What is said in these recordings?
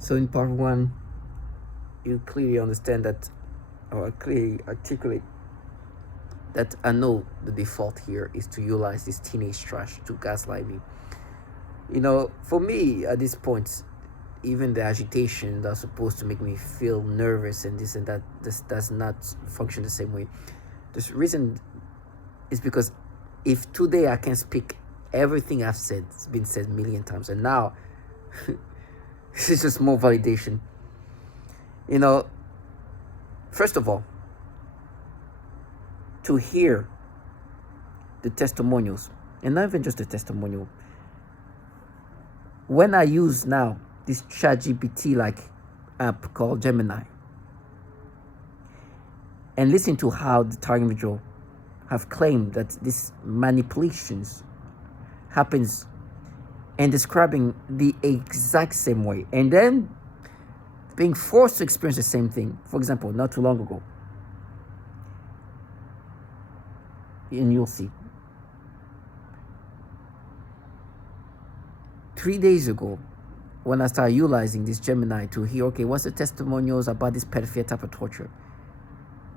So in part one, you clearly understand that, or clearly articulate that I know the default here is to utilize this teenage trash to gaslight me. For me at this point, even the agitation that's supposed to make me feel nervous and this and that, this does not function the same way. The reason is because if today I can speak everything I've said, it's been said a million times, and now this is just more validation. First of all, to hear the testimonials, and not even just the testimonial. When I use now this ChatGPT like app called Gemini, and listen to how the target individual have claimed that these manipulations happens and describing the exact same way, and then being forced to experience the same thing. For example, not too long ago, and you'll see, 3 days ago, when I started utilizing this Gemini to hear, okay, what's the testimonials about this pedophilia type of torture?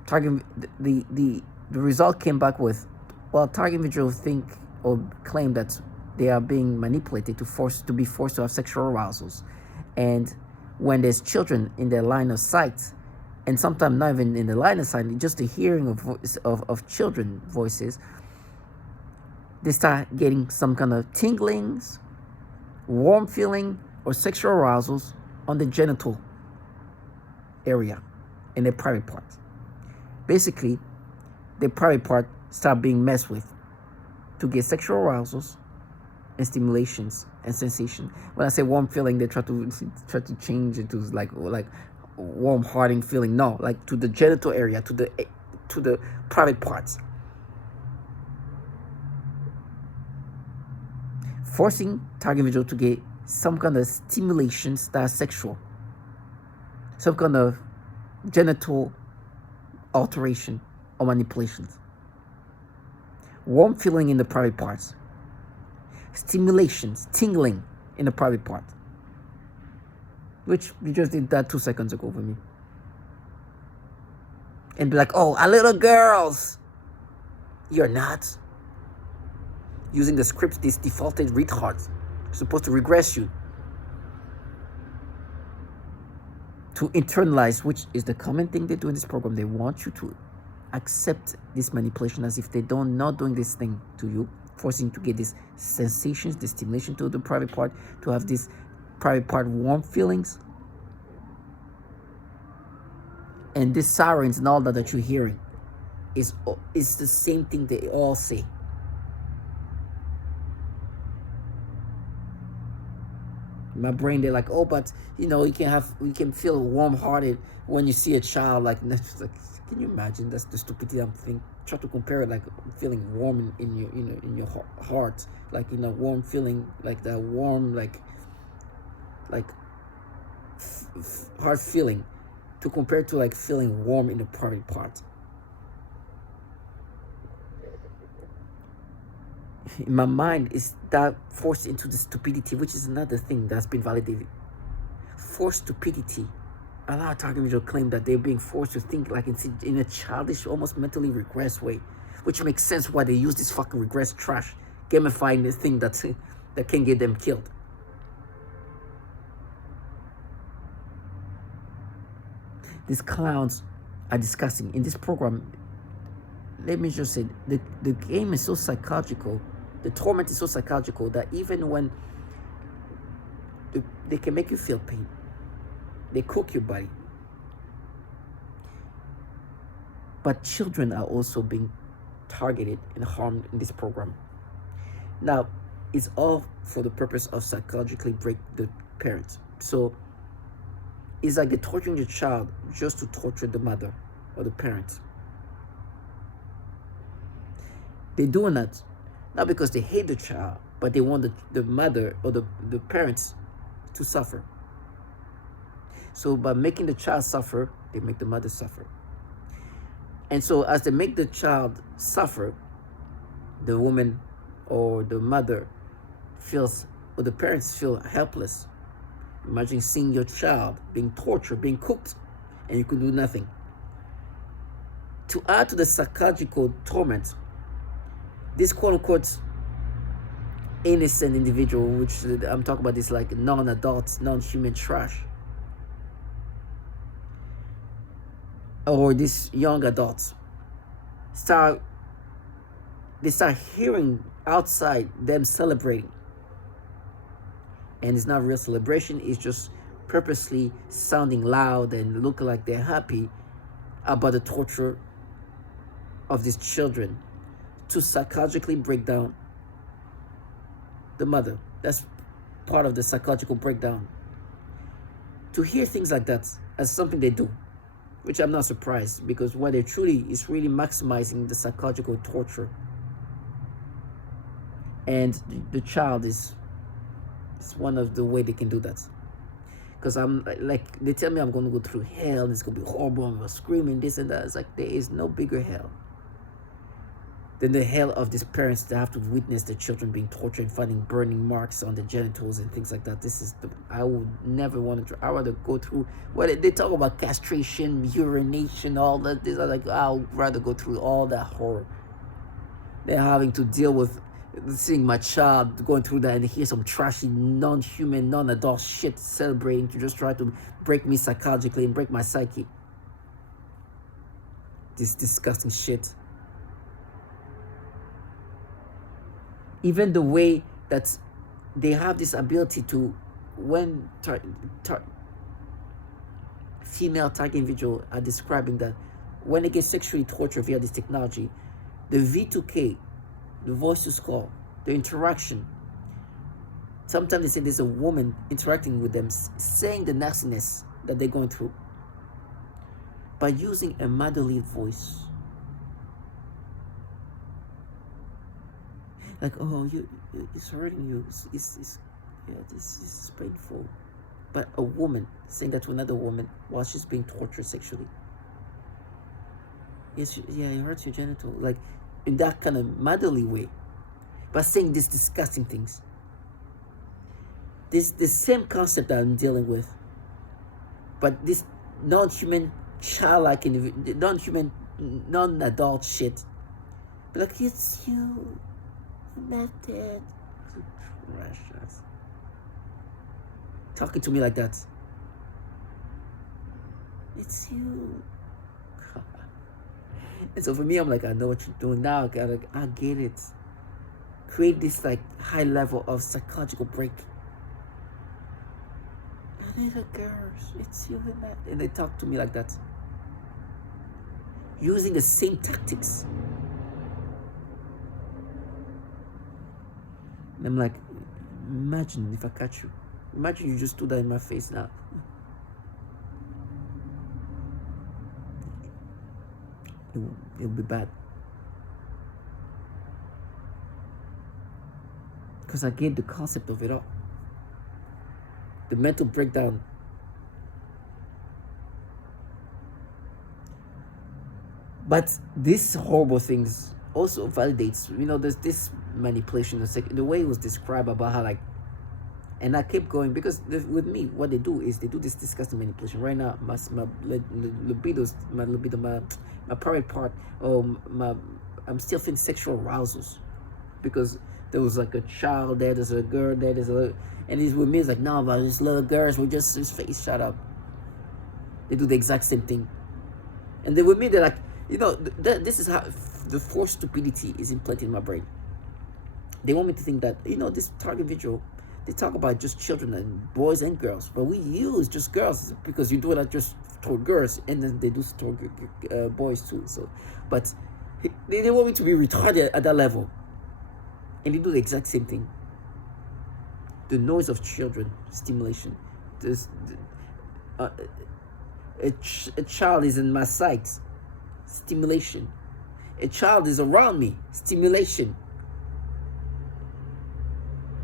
The result came back with, well, target individuals think or claim that they are being manipulated to be forced to have sexual arousals, and when there's children in their line of sight, and sometimes not even in the line of sight, just the hearing of children voices, they start getting some kind of tinglings, warm feeling, or sexual arousals on the genital area in their private part. Basically, the private part start being messed with to get sexual arousals and stimulations and sensation. When I say warm feeling, they try to change it to like warm hearting feeling. No, like to the genital area, to the private parts. Forcing target individual to get some kind of stimulations that are sexual, some kind of genital alteration or manipulations. Warm feeling in the private parts, stimulations, tingling in the private part, which you just did that 2 seconds ago for me. And be like, oh, a little girls. You're not. Using the script, these defaulted retards supposed to regress you to internalize, which is the common thing they do in this program. They want you to accept this manipulation as if they don't not doing this thing to you, forcing you to get these sensations, this stimulation to the private part, to have this private part warm feelings, and this sirens and all that you're hearing is the same thing they all say. My brain, they're like, oh, but you can feel warm-hearted when you see a child. Like, can you imagine? That's the stupidity I'm thinking. Try to compare it, like feeling warm in your heart, like warm feeling, like that warm, like heart feeling, to compare to like feeling warm in the private part. In my mind, is that forced into the stupidity, which is another thing that's been validated. Forced stupidity. A lot of target individuals claim that they're being forced to think like in a childish, almost mentally regressed way, which makes sense why they use this fucking regressed trash, gamifying this thing that can get them killed. These clowns are discussing in this program. Let me just say, the game is so psychological, the torment is so psychological that even when they can make you feel pain, they cook your body. But children are also being targeted and harmed in this program. Now, it's all for the purpose of psychologically break the parents. So it's like they're torturing the child just to torture the mother or the parents. They're doing that not because they hate the child, but they want the mother or the parents to suffer. So by making the child suffer, they make the mother suffer. And so as they make the child suffer, the woman or the mother feels, or the parents feel helpless Imagine seeing your child being tortured, being cooked, and you could do nothing. To add to the psychological torment, this quote-unquote innocent individual, which I'm talking about, this like non-adult, non-human trash, or this young adults, they start hearing outside them celebrating, and it's not real celebration, it's just purposely sounding loud and looking like they're happy about the torture of these children, to psychologically break down the mother. That's part of the psychological breakdown. To hear things like that as something they do, which I'm not surprised, because what they truly is really maximizing the psychological torture. And the child is one of the way they can do that. Because I'm like, they tell me I'm going to go through hell, and it's going to be horrible, and we're screaming this and that. It's like, there is no bigger hell than the hell of these parents that have to witness their children being tortured, finding burning marks on the genitals and things like that. This is I would never want to. I would rather go through what they talk about, castration, urination, all that. These are like, I would rather go through all that horror than having to deal with seeing my child going through that and hear some trashy, non-human, non-adult shit celebrating to just try to break me psychologically and break my psyche. This disgusting shit. Even the way that they have this ability to, when female target individual are describing that when they get sexually tortured via this technology, the V2K, the voice to skull, the interaction. Sometimes they say there's a woman interacting with them, saying the nastiness that they're going through by using a motherly voice. Like, oh, it's hurting you. Yeah, this is painful. But a woman saying that to another woman while she's being tortured sexually. Yes, yeah, it hurts your genital. Like, in that kind of motherly way, but saying these disgusting things. This the same concept that I'm dealing with, but this non-human, childlike, non-human, non-adult shit. But like, it's you, method, precious. Talking to me like that. It's you. And so for me, I'm like, I know what you're doing now. I get it. Create this like high level of psychological break. I need a girls. It's you, man. And they talk to me like that. Using the same tactics. And I'm like, imagine if I catch you. Imagine you just do that in my face now. It'll be bad. Because I get the concept of it all. The mental breakdown. But these horrible things also validates, there's this manipulation, the way it was described about how, like, and I kept going because with me, what they do is they do this disgusting manipulation. Right now, my libido, my private part, I'm still feeling sexual arousals because there was like a child there, there's a girl there, and he's with me. It's like, no, but these little girls were just his face. Shut up. They do the exact same thing, and then with me, they're like, this is how the forced stupidity is implanted in my brain. They want me to think that this target visual. They talk about just children and boys and girls, but we use just girls because you do it just toward girls, and then they do toward boys too. So, but they want me to be retarded at that level, and they do the exact same thing. The noise of children, stimulation. A child is in my sight, stimulation. A child is around me, stimulation.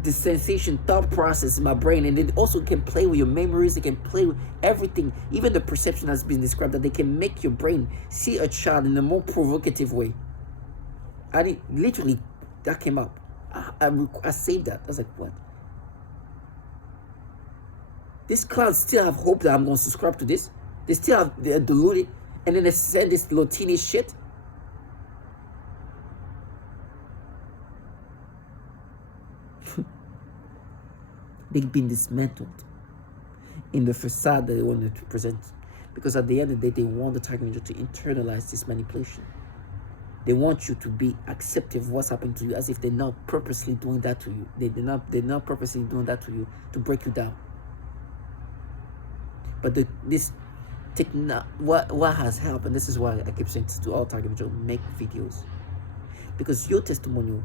The sensation thought process in my brain, and it also can play with your memories. It can play with everything, even the perception has been described, that they can make your brain see a child in a more provocative way. Literally that came up. I saved that. I was like, what? These clowns still have hope that I'm going to subscribe to this. They're deluded. And then they send this little teenage shit. They've been dismantled in the facade that they wanted to present. Because at the end of the day, they want the target individual to internalize this manipulation. They want you to be accepting of what's happening to you, as if they're not purposely doing that to you. They're not purposely doing that to you to break you down. But what has helped, and this is why I keep saying to all target individuals, make videos. Because your testimonial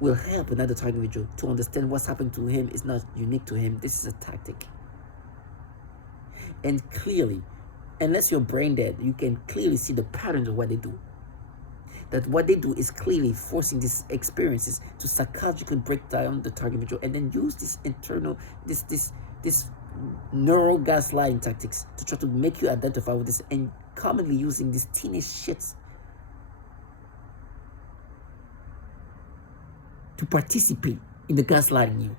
will help another target individual to understand what's happening to him is not unique to him. This is a tactic. And clearly, unless you're brain dead, you can clearly see the patterns of what they do. That what they do is clearly forcing these experiences to psychologically break down the target individual, and then use this internal, this neural gaslighting tactics to try to make you identify with this, and commonly using these teenage shits to participate in the gaslighting you.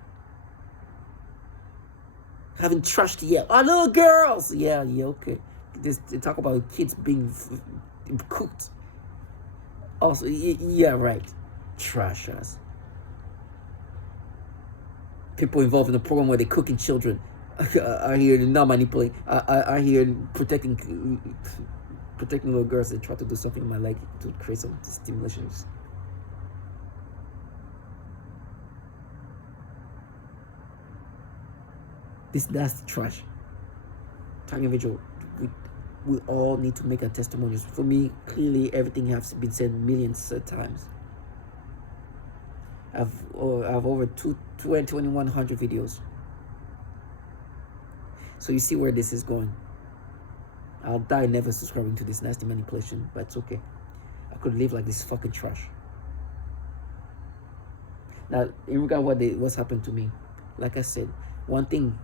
Having trashed, little girls, okay. They talk about kids being cooked. Also, right. Trash us. People involved in the program where they're cooking children are here not manipulating. Are here protecting little girls. They try to do something in my leg to create some stimulations. That's trash. Target individual. We all need to make our testimonials. For me, clearly everything has been said millions of times. I've over 2,100 videos. So you see where this is going. I'll die never subscribing to this nasty manipulation, but it's okay. I could live like this fucking trash. Now, in regard to what's happened to me, like I said, one thing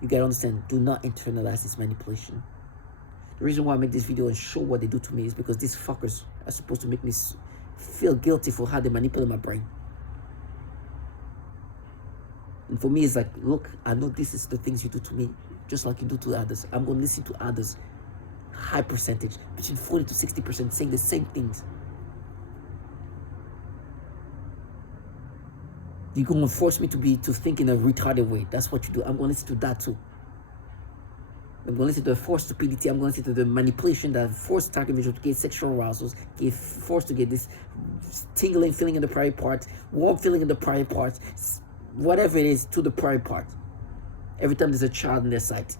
you gotta understand: do not internalize this manipulation. The reason why I make this video and show what they do to me is because these fuckers are supposed to make me feel guilty for how they manipulate my brain. And for me, it's like, look, I know this is the things you do to me, just like you do to others. I'm going to listen to others, high percentage, between 40 to 60%, saying the same things. You're going to force me to think in a retarded way. That's what you do. I'm going to listen to that too. I'm going to listen to the forced stupidity. I'm going to listen to the manipulation that forced target individual to get sexual arousals, get forced to get this tingling feeling in the private part, warm feeling in the private part, whatever it is to the private part. Every time there's a child in their sight.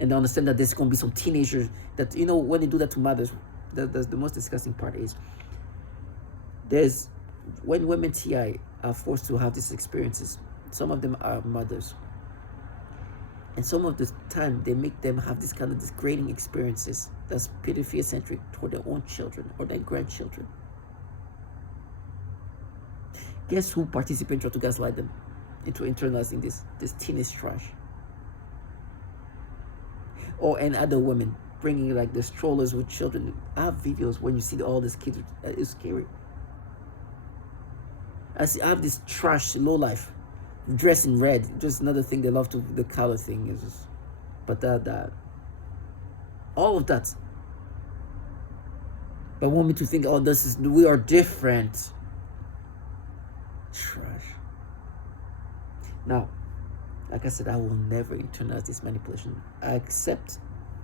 And they understand that there's going to be some teenagers that, when they do that to mothers, that's the most disgusting part is, when women TI are forced to have these experiences, some of them are mothers. And some of the time, they make them have this kind of degrading experiences that's pedophilia-centric toward their own children or their grandchildren. Guess who participates in trying to gaslight them into internalizing this teenage trash? Or and other women bringing like the strollers with children. I have videos when you see all these kids. It's scary. I have this trash low life. Dressed in red, just another thing they love to, the color thing is just, but that all of that. But want me to think, we are different. Trash. Now, like I said, I will never internalize this manipulation. I accept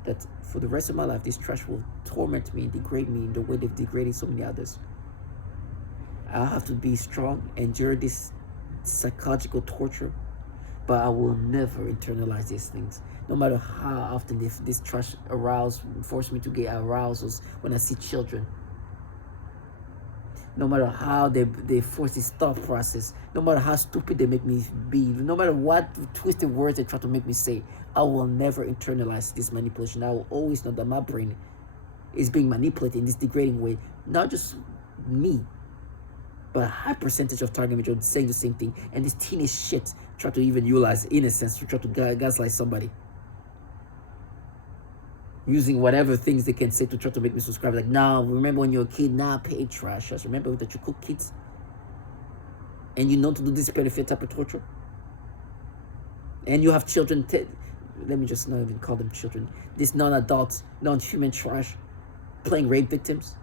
that for the rest of my life, this trash will torment me and degrade me in the way they've degraded so many others. I'll have to be strong, endure this psychological torture, but I will never internalize these things. No matter how often this trash force me to get arousals when I see children. No matter how they force this thought process, no matter how stupid they make me be, no matter what twisted words they try to make me say, I will never internalize this manipulation. I will always know that my brain is being manipulated in this degrading way. Not just me, but a high percentage of target individuals saying the same thing. And this teenage shit try to even utilize innocence to try to gaslight somebody. Using whatever things they can say to try to make me subscribe. Like, remember when you were a kid? Pay trash. Just remember that you cook kids. And you know to do this pedophilia type of torture. And you have children, let me just not even call them children, these non-adults, non-human trash, playing rape victims.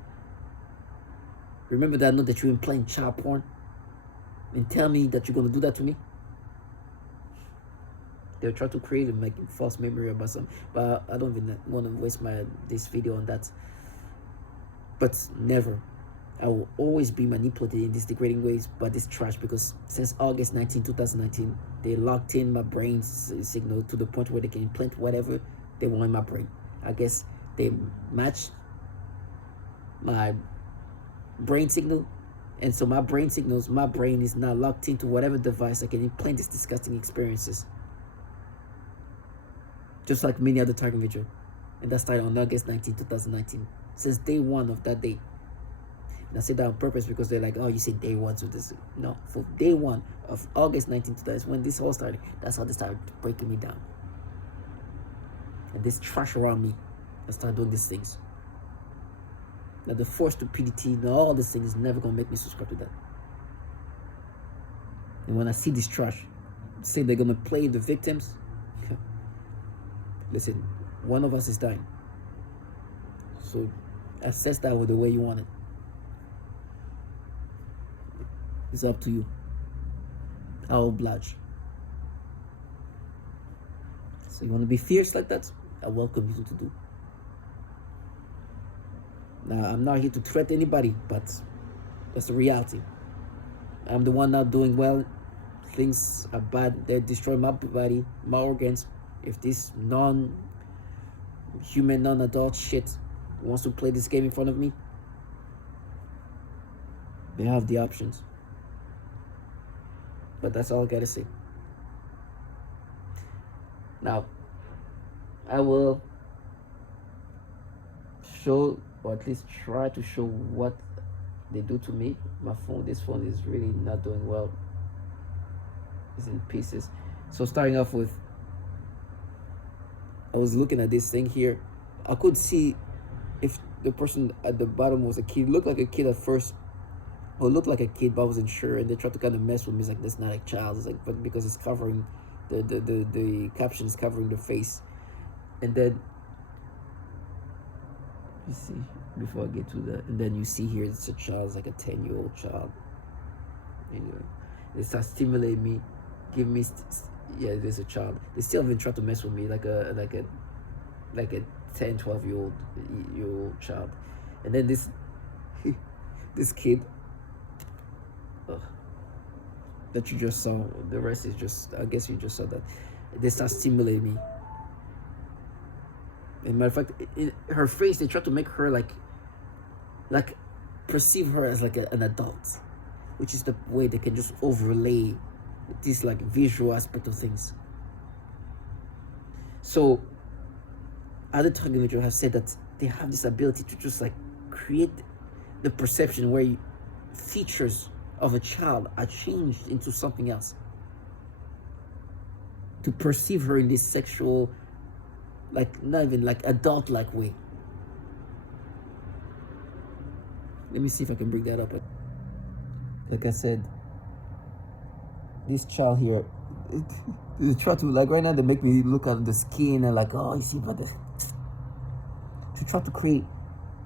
Remember that note that you've been playing child porn? And tell me that you're going to do that to me? They'll try to create a false memory about some, but I don't even want to waste this video on that. But never. I will always be manipulated in these degrading ways by this trash, because since August 19, 2019, they locked in my brain signal to the point where they can implant whatever they want in my brain. I guess they match my brain signal, and so my brain signals, my brain is now locked into whatever device I can implant these disgusting experiences. Just like many other target video. And that started on August 19, 2019. Since day one of that day. And I say that on purpose because they're like, oh, you said day one, so this. No, for day one of August 19, 2000, when this all started, that's how they started breaking me down. And this trash around me, I started doing these things. Now the force to PDT and all these things is never going to make me subscribe to that. And when I see this trash, say they're going to play the victims, listen, one of us is dying. So assess that with the way you want it. It's up to you. I'll oblige. So you want to be fierce like that? I welcome you to do. Now, I'm not here to threaten anybody, but that's the reality. I'm the one not doing well. Things are bad. They destroy my body, my organs. If this non-human, non-adult shit wants to play this game in front of me, they have the options. But that's all I gotta say. Now, I will show, or at least try to show, what they do to me. My phone, this phone is really not doing well. It's in pieces. So starting off with, I was looking at this thing here. I could see if the person at the bottom was a kid. It looked like a kid at first. Or looked like a kid, but I wasn't sure. And they tried to kind of mess with me. It's like, that's not a child. It's like, but because it's covering, the caption is covering the face. And then, you see, before I get to that, and then you see here, it's a child. It's like a 10-year-old child. Anyway, they start stimulating me, give me, yeah, there's a child. They still even try to mess with me like a 10, 12-year-old child. And then this kid that you just saw, the rest is just, I guess you just saw that. They start stimulating me. As a matter of fact, her face, they try to make her like perceive her as like an adult, which is the way they can just overlay this like visual aspect of things. So other target individuals have said that they have this ability to just like create the perception where features of a child are changed into something else, to perceive her in this sexual, like not even like adult-like way. Let me see if I can bring that up. Like I said, this child here, they try to, like right now they make me look at the skin and like, oh, you see, but to try to create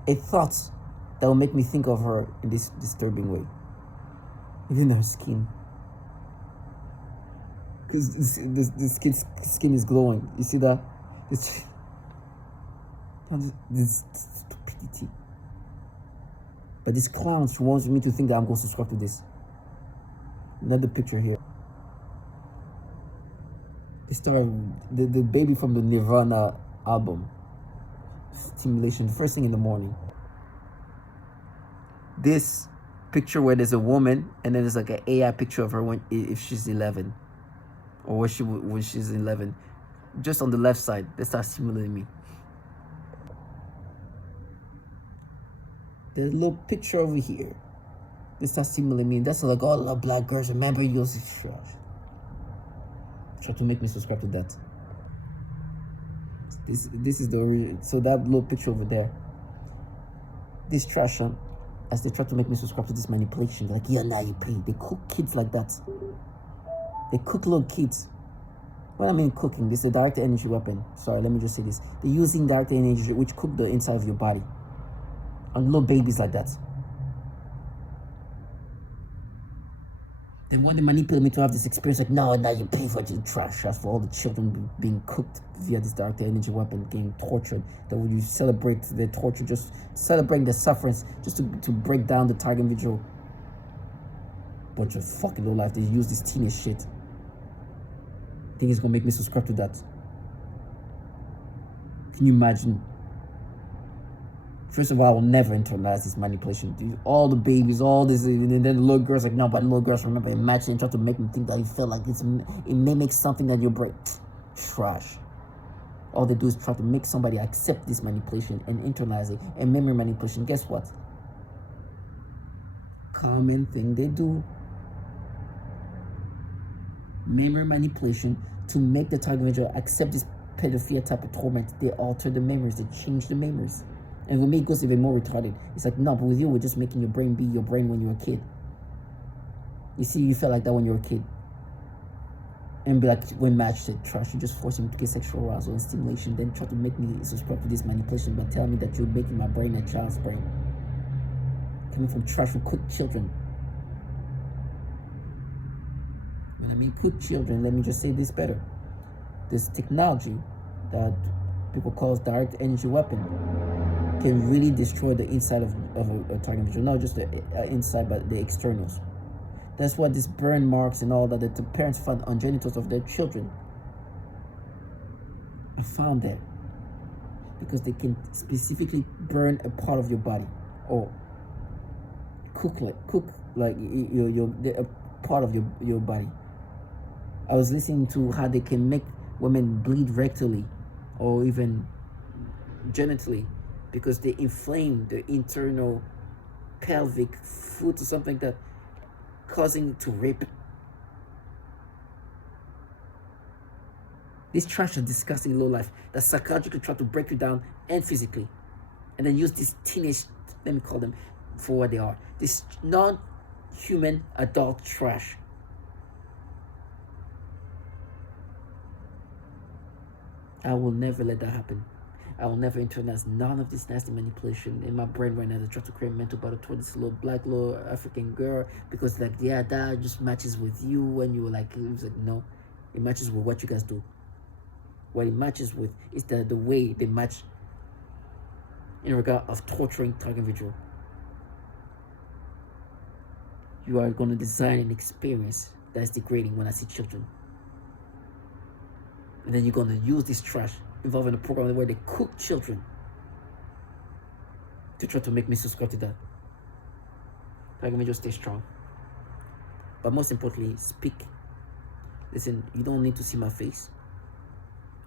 a thought that will make me think of her in this disturbing way. Even her skin, because this kid's skin is glowing. You see that? This stupidity. But this clown, she wants me to think that I'm going to subscribe to this. Another picture here. They start the baby from the Nirvana album. Stimulation, first thing in the morning. This picture where there's a woman and then there's like an AI picture of her if she's 11, or when she's 11. Just on the left side, they start stimulating me. There's a little picture over here. They start stimulating me. That's like all the black girls. Remember, you go try to make me subscribe to that. This is the original. So that little picture over there. This trash, as they try to make me subscribe to this manipulation, like, yeah, now you pay. They cook kids like that. They cook little kids. When I mean cooking, this is a direct energy weapon. Sorry, let me just say this. They're using direct energy which cook the inside of your body. And little babies like that. They want to manipulate me to have this experience like, no, now you pay for it, you trash for all the children being cooked via this direct energy weapon, getting tortured. That when you celebrate the torture, just celebrating the sufferance, just to break down the target individual. Bunch of fucking low life. They use this teenage shit. Think it's gonna make me subscribe to that? Can you imagine? First of all, I will never internalize this manipulation. Dude, all the babies, all this, and then the little girls like, no, but little girls, remember, imagine and try to make me think that you feel like it mimics something that your brain. Trash. All they do is try to make somebody accept this manipulation and internalize it. And memory manipulation, guess what? Common thing they do. Memory manipulation to make the target individual accept this pedophilia type of torment. They alter the memories, they change the memories. And with me, it goes even more retarded. It's like, no, but with you, we're just making your brain be your brain when you were a kid. You see, you felt like that when you were a kid. And be like, when match said trash, you just force him to get sexual arousal and stimulation, then try to make me subscribe to this manipulation by telling me that you're making my brain a child's brain. Coming from trash from cooked children. When I mean cooked children, let me just say this better. This technology that people call direct energy weapon can really destroy the inside of a target visual, not just the inside, but the externals. That's why these burn marks and all that the parents found on genitals of their children. I found that because they can specifically burn a part of your body or cook like a part of your body. I was listening to how they can make women bleed rectally or even genitally because they inflame the internal pelvic foot or something like that, causing it to rape. This trash is disgusting low life that psychologically try to break you down and physically, and then use this teenage, let me call them for what they are, this non-human adult trash. I will never let that happen. I will never internalize none of this nasty manipulation in my brain right now to try to create mental battle toward this little black, little African girl because, like, yeah, that just matches with you. When you were like, it was like, no, it matches with what you guys do. What it matches with is the way they match in regard of torturing target individual. You are going to design an experience that is degrading when I see children. And then you're going to use this trash involving a program where they cook children to try to make me subscribe to that. Target individual, stay strong. But most importantly, speak. Listen, you don't need to see my face.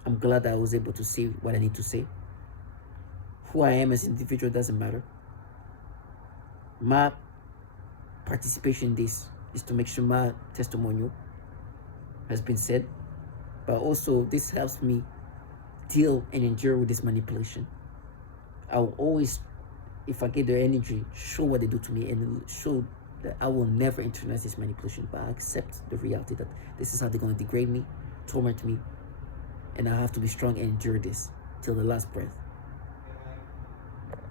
I'm glad that I was able to say what I need to say. Who I am as an individual doesn't matter. My participation in this is to make sure my testimonial has been said, but also this helps me deal and endure with this manipulation. I will always, if I get the energy, show what they do to me and show that I will never internalize this manipulation, but I accept the reality that this is how they're going to degrade me, torment me, and I have to be strong and endure this till the last breath.